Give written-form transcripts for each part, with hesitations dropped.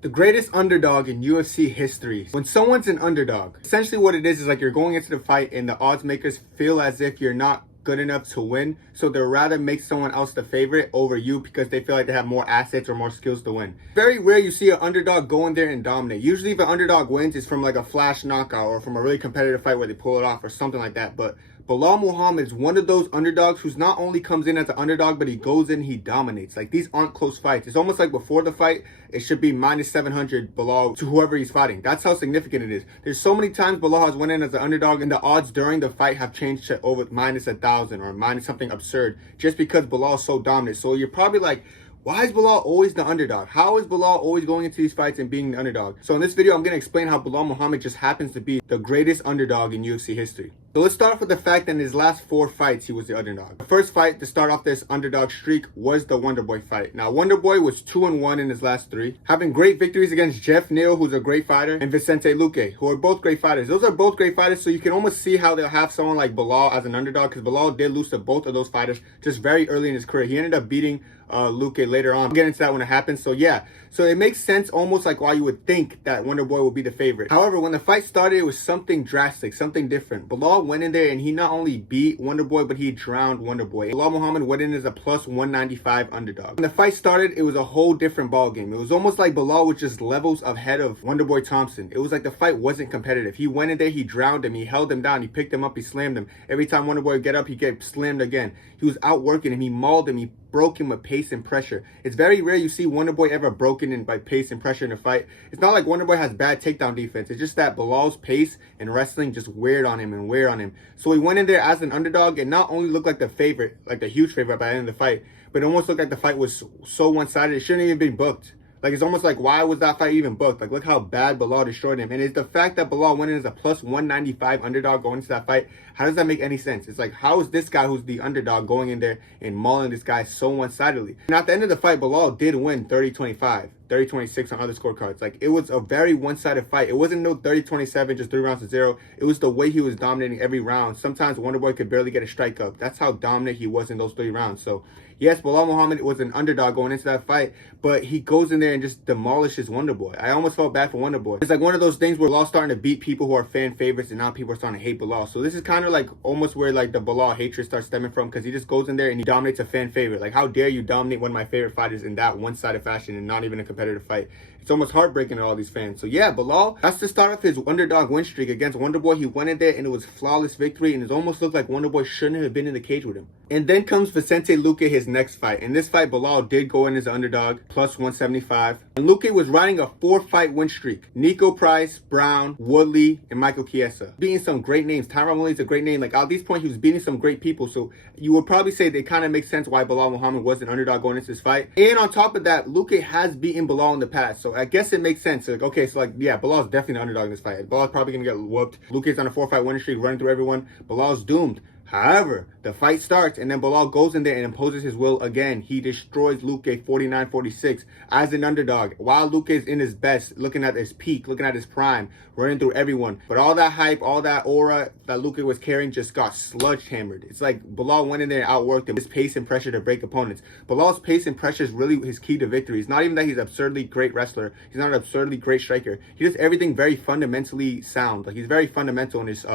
The greatest underdog in UFC history. When someone's an underdog, essentially what it is like you're going into the fight and the odds makers feel as if you're not good enough to win, so they'd rather make someone else the favorite over you because they feel like they have more assets or more skills to win. Very rare you see an underdog go in there and dominate. Usually if an underdog wins, it's from like a flash knockout or from a really competitive fight where they pull it off or something like that. But Belal Muhammad is one of those underdogs who's not only comes in as an underdog, but he goes in, he dominates. Like, these aren't close fights. It's almost like before the fight, it should be minus 700 Belal to whoever he's fighting. That's how significant it is. There's so many times Belal has went in as an underdog and the odds during the fight have changed to over minus 1,000 or minus something absurd just because Belal is so dominant. So you're probably like, why is Belal always the underdog? How is Belal always going into these fights and being the underdog? So in this video, I'm going to explain how Belal Muhammad just happens to be the greatest underdog in UFC history. So let's start off with the fact that in his last 4 fights, he was the underdog. The first fight to start off this underdog streak was the Wonderboy fight. Now, Wonderboy was 2-1 in his last 3, having great victories against Jeff Neal, who's a great fighter, and Vicente Luque, who are both great fighters. Those are both great fighters, so you can almost see how they'll have someone like Belal as an underdog, because Belal did lose to both of those fighters just very early in his career. He ended up beating Luque later on. I'll get into that when it happens. So yeah, so it makes sense almost like why you would think that Wonderboy would be the favorite. However, when the fight started, it was something drastic, something different. Belal went in there and he not only beat Wonderboy, but he drowned Wonderboy. Belal Muhammad went in as a plus 195 underdog. When the fight started, it was a whole different ball game. It was almost like Belal was just levels ahead of Wonderboy Thompson. It was like the fight wasn't competitive. He went in there, he drowned him, he held him down, he picked him up, he slammed him. Every time Wonderboy would get up, he get slammed again. He was outworking him, he mauled him, he broke him with pace and pressure. It's very rare you see Wonderboy ever broken in by pace and pressure in a fight. It's not like Wonderboy has bad takedown defense. It's just that Belal's pace and wrestling just weared on him and wear on him. So he went in there as an underdog and not only looked like the favorite, like the huge favorite by the end of the fight, but it almost looked like the fight was so one-sided it shouldn't even been booked. Like, it's almost like, why was that fight even booked? Like, look how bad Belal destroyed him. And it's the fact that Belal went in as a plus 195 underdog going into that fight. How does that make any sense? It's like, how is this guy who's the underdog going in there and mauling this guy so one-sidedly? And at the end of the fight, Belal did win 30-25. 30-26 on other scorecards. Like, it was a very one-sided fight. It wasn't no 30-27, just 3 rounds to 0. It was the way he was dominating every round. Sometimes Wonderboy could barely get a strike up. That's how dominant he was in those 3 rounds. So, yes, Belal Muhammad was an underdog going into that fight, but he goes in there and just demolishes Wonderboy. I almost felt bad for Wonderboy. It's like one of those things where Belal's starting to beat people who are fan favorites, and now people are starting to hate Belal. So this is kind of like almost where like the Belal hatred starts stemming from, because he just goes in there and he dominates a fan favorite. Like, how dare you dominate one of my favorite fighters in that one-sided fashion and not even a competitive fight? It's almost heartbreaking to all these fans. So yeah, Belal, that's the start of his underdog win streak against Wonderboy. He went in there and it was flawless victory, and it almost looked like Wonderboy shouldn't have been in the cage with him. And then comes Vicente Luque, his next fight. In this fight, Belal did go in as an underdog, plus 175. And Luque was riding a 4-fight win streak. Nico Price, Brown, Woodley, and Michael Chiesa. Beating some great names. Tyron Woodley's a great name. Like, at this point, he was beating some great people. So you would probably say that it kind of makes sense why Belal Muhammad was an underdog going into this fight. And on top of that, Luque has beaten Belal in the past. So I guess it makes sense. Like, okay, so like, yeah, Belal's definitely the underdog in this fight. Belal's probably going to get whooped. Luque's on a 4-fight winning streak, running through everyone. Belal's doomed. However, the fight starts and then Belal goes in there and imposes his will again. He destroys Luque 49-46 as an underdog. While Luque is in his best, looking at his peak, looking at his prime, running through everyone. But all that hype, all that aura that Luque was carrying just got sludge-hammered. It's like Belal went in there and outworked him. His pace and pressure to break opponents. Belal's pace and pressure is really his key to victory. It's not even that he's an absurdly great wrestler. He's not an absurdly great striker. He does everything very fundamentally sound. Like, he's very fundamental in his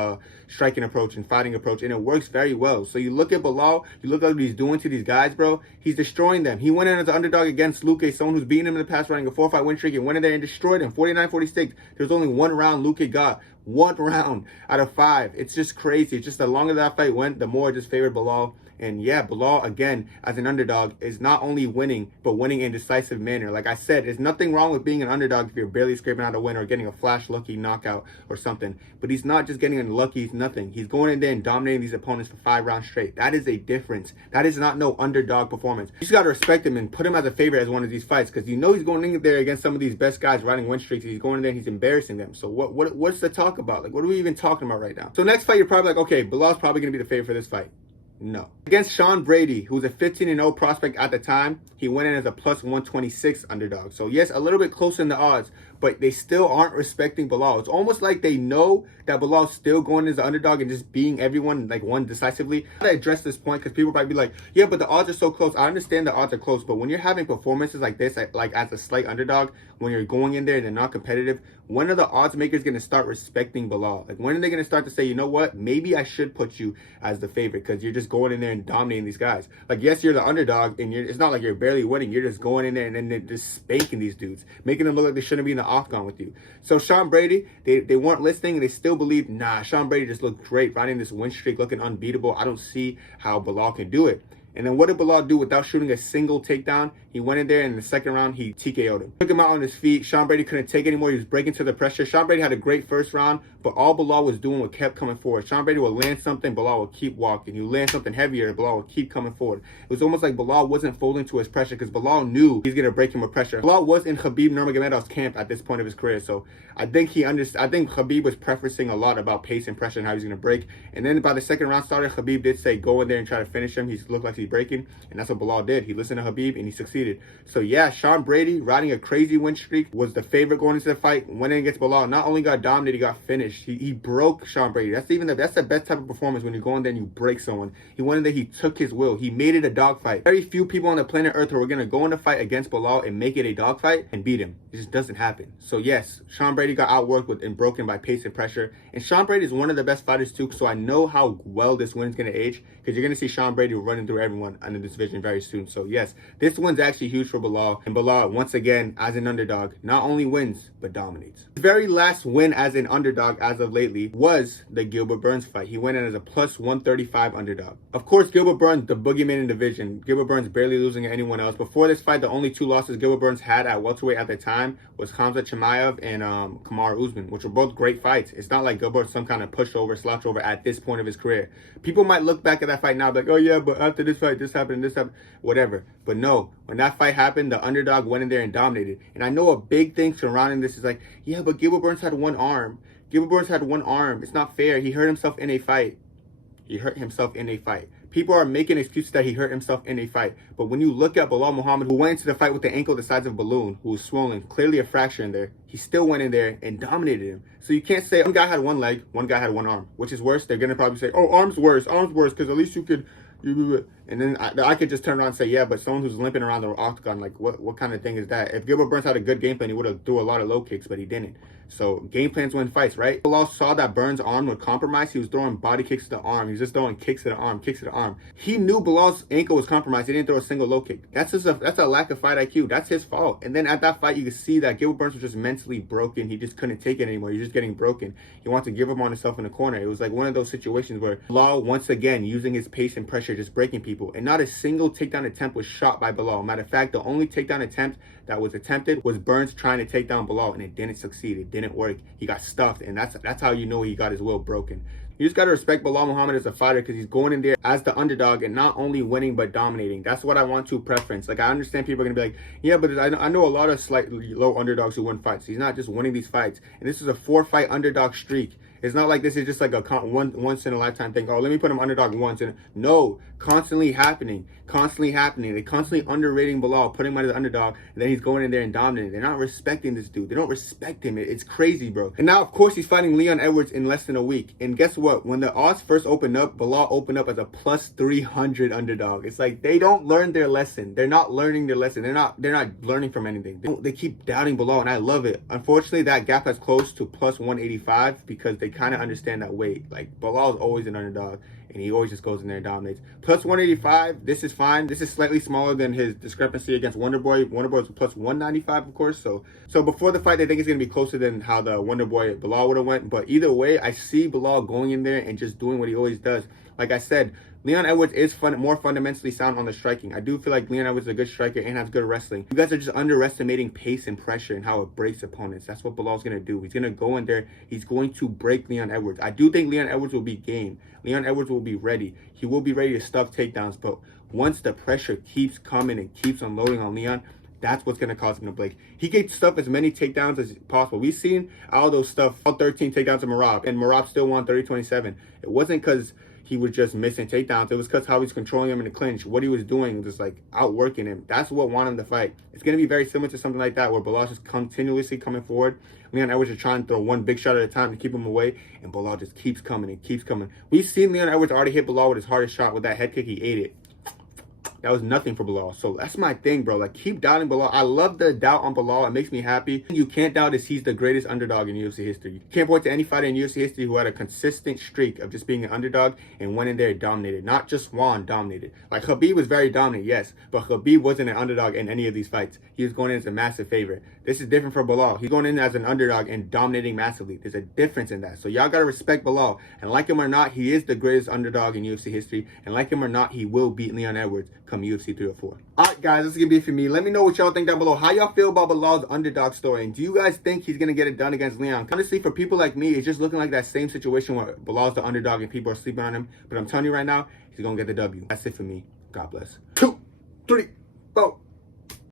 striking approach and fighting approach, and it works very well. So you look at Belal, you look at what he's doing to these guys, bro. He's destroying them. He went in as an underdog against Luque, someone who's beaten him in the past, running a 4-fight win streak, and went in there and destroyed him 49-46. There's only 1 round Luque got. 1 round out of 5. It's just crazy. It's just the longer that fight went, the more it just favored Belal. And yeah, Belal, again, as an underdog, is not only winning, but winning in a decisive manner. Like I said, there's nothing wrong with being an underdog if you're barely scraping out a win or getting a flash lucky knockout or something. But he's not just getting unlucky, he's nothing. He's going in there and dominating these opponents for 5 rounds straight. That is a difference. That is not no underdog performance. You just got to respect him and put him as a favorite as one of these fights, because you know he's going in there against some of these best guys riding win streaks. He's going in there and he's embarrassing them. So what's the talk about? Like, what are we even talking about right now? So next fight, you're probably like, okay, Belal's probably going to be the favorite for this fight. No. Against Sean Brady, who was a 15-0 prospect at the time, he went in as a plus 126 underdog. So yes, a little bit closer in the odds, but they still aren't respecting Belal. It's almost like they know that Belal's still going as the underdog and just beating everyone like one decisively. I gotta address this point because people might be like, yeah, but the odds are so close. I understand the odds are close, but when you're having performances like this, like as a slight underdog, when you're going in there and they're not competitive, when are the odds makers going to start respecting Belal? Like, when are they going to start to say, you know what, maybe I should put you as the favorite because you're just going in there and dominating these guys. Like, yes, you're the underdog, and it's not like you're barely winning. You're just going in there and then they're just spanking these dudes, making them look like they shouldn't be in the octagon with you. So Sean Brady, they weren't listening, and they still believe, nah, Sean Brady just looked great, riding this win streak, looking unbeatable. I don't see how Belal can do it. And then what did Belal do without shooting a single takedown? He went in there, and in the second round, he TKO'd him. Took him out on his feet. Sean Brady couldn't take anymore. He was breaking to the pressure. Sean Brady had a great first round, but all Belal was doing was kept coming forward. Sean Brady would land something, Belal would keep walking. He would land something heavier, Belal would keep coming forward. It was almost like Belal wasn't folding to his pressure because Belal knew he's going to break him with pressure. Belal was in Khabib Nurmagomedov's camp at this point of his career, so I think Khabib was preferencing a lot about pace and pressure and how he's going to break. And then by the second round started, Khabib did say, go in there and try to finish him. He looked like he's breaking, and that's what Belal did. He listened to Khabib, and he succeeded. So yeah, Sean Brady, riding a crazy win streak, was the favorite going into the fight. Went in against Belal. Not only got dominated, he got finished. He broke Sean Brady. That's the best type of performance, when you go in there and you break someone. He went in there, he took his will. He made it a dogfight. Very few people on the planet Earth were going to go in a fight against Belal and make it a dogfight and beat him. It just doesn't happen. So yes, Sean Brady got outworked and broken by pace and pressure. And Sean Brady is one of the best fighters too, so I know how well this win is going to age, because you're going to see Sean Brady running through everyone under this division very soon. So yes, this one's actually huge for Belal. And Belal, once again, as an underdog, not only wins, but dominates. His very last win as an underdog as of lately was the Gilbert Burns fight. He went in as a plus 135 underdog. Of course, Gilbert Burns, the boogeyman in the division. Gilbert Burns barely losing to anyone else. Before this fight, the only two losses Gilbert Burns had at welterweight at the time was Khamzat Chimaev and Kamaru Usman, which were both great fights. It's not like Gilbert's some kind of pushover, slouch over at this point of his career. People might look back at that fight now like, oh yeah, but after this fight, this happened, whatever. But no, when that fight happened, the underdog went in there and dominated. And I know a big thing surrounding this is like, yeah, but Gilbert Burns had one arm. Gilbert Burns had one arm. It's not fair. He hurt himself in a fight. He hurt himself in a fight. People are making excuses that he hurt himself in a fight. But when you look at Belal Muhammad, who went into the fight with the ankle the size of a balloon, who was swollen, clearly a fracture in there, he still went in there and dominated him. So you can't say one guy had one leg, one guy had one arm. Which is worse? They're going to probably say, oh, arm's worse, because at least you could... And then I could just turn around and say, yeah, but someone who's limping around the octagon, like, what kind of thing is that? If Gilbert Burns had a good game plan, he would have threw a lot of low kicks, but he didn't. So game plans win fights, right? Belal saw that Burns' arm would compromise. He was throwing body kicks to the arm. He was just throwing kicks to the arm, kicks to the arm. He knew Belal's ankle was compromised. He didn't throw a single low kick. That's a lack of fight IQ. That's his fault. And then at that fight, you could see that Gilbert Burns was just mentally broken. He just couldn't take it anymore. He was just getting broken. He wanted to give up on himself in the corner. It was like one of those situations where Belal, once again, using his pace and pressure, just breaking people. And not a single takedown attempt was shot by Belal. Matter of fact, the only takedown attempt that was attempted was Burns trying to take down Belal, and it didn't succeed. It didn't work. He got stuffed, and that's how you know he got his will broken. You just got to respect Belal Muhammad as a fighter, because he's going in there as the underdog and not only winning but dominating. That's what I want to preference. Like, I understand people are going to be like, yeah, but I know a lot of slightly low underdogs who win fights. He's not just winning these fights. And this is a 4-fight underdog streak. It's not like this is just like a once in a lifetime thing. Oh, let me put him underdog once. And no, constantly happening. They're constantly underrating Belal, putting him as an underdog, and then he's going in there and dominating. They're not respecting this dude. They don't respect him. It's crazy, bro. And now, of course, he's fighting Leon Edwards in less than a week. And guess what? When the odds first opened up, Belal opened up as a plus 300 underdog. It's like they don't learn their lesson. They're not learning their lesson. They're not learning from anything. They keep doubting Belal, and I love it. Unfortunately, that gap has closed to plus 185 because they kind of understand that weight. Like, Belal is always an underdog, and he always just goes in there and dominates. Plus 185, this is fine. This is slightly smaller than his discrepancy against Wonderboy. Wonderboy was plus 195, of course. So before the fight, they think it's going to be closer than how the Wonderboy Belal would have went. But either way, I see Belal going in there and just doing what he always does. Like I said, Leon Edwards is more fundamentally sound on the striking. I do feel like Leon Edwards is a good striker and has good wrestling. You guys are just underestimating pace and pressure and how it breaks opponents. That's what Belal's going to do. He's going to go in there. He's going to break Leon Edwards. I do think Leon Edwards will be game. Leon Edwards will be ready. He will be ready to stuff takedowns. But once the pressure keeps coming and keeps unloading on Leon, that's what's going to cause him to break. He can stuff as many takedowns as possible. We've seen Aldo stuff all 13 takedowns to Merab, and Merab still won 30-27. It wasn't because he was just missing takedowns. It was because how he was controlling him in the clinch, what he was doing, just like outworking him. That's what won him the fight. It's going to be very similar to something like that, where Belal just continuously coming forward. Leon Edwards is trying to throw one big shot at a time to keep him away, and Belal just keeps coming and keeps coming. We've seen Leon Edwards already hit Belal with his hardest shot with that head kick. He ate it. That was nothing for Belal. So that's my thing, bro. Like, keep doubting Belal. I love the doubt on Belal. It makes me happy. You can't doubt is he's the greatest underdog in UFC history. You can't point to any fighter in UFC history who had a consistent streak of just being an underdog and went in there and dominated. Not just Juan dominated. Like, Khabib was very dominant, yes, but Khabib wasn't an underdog in any of these fights. He was going in as a massive favorite. This is different for Belal. He's going in as an underdog and dominating massively. There's a difference in that. So y'all gotta respect Belal. And like him or not, he is the greatest underdog in UFC history. And like him or not, he will beat Leon Edwards come UFC 304. Alright guys, this is gonna be it for me. Let me know what y'all think down below. How y'all feel about Belal's underdog story? And do you guys think he's gonna get it done against Leon? Honestly, for people like me, it's just looking like that same situation where Belal's the underdog and people are sleeping on him. But I'm telling you right now, he's gonna get the W. That's it for me. God bless. 2, 3, 4.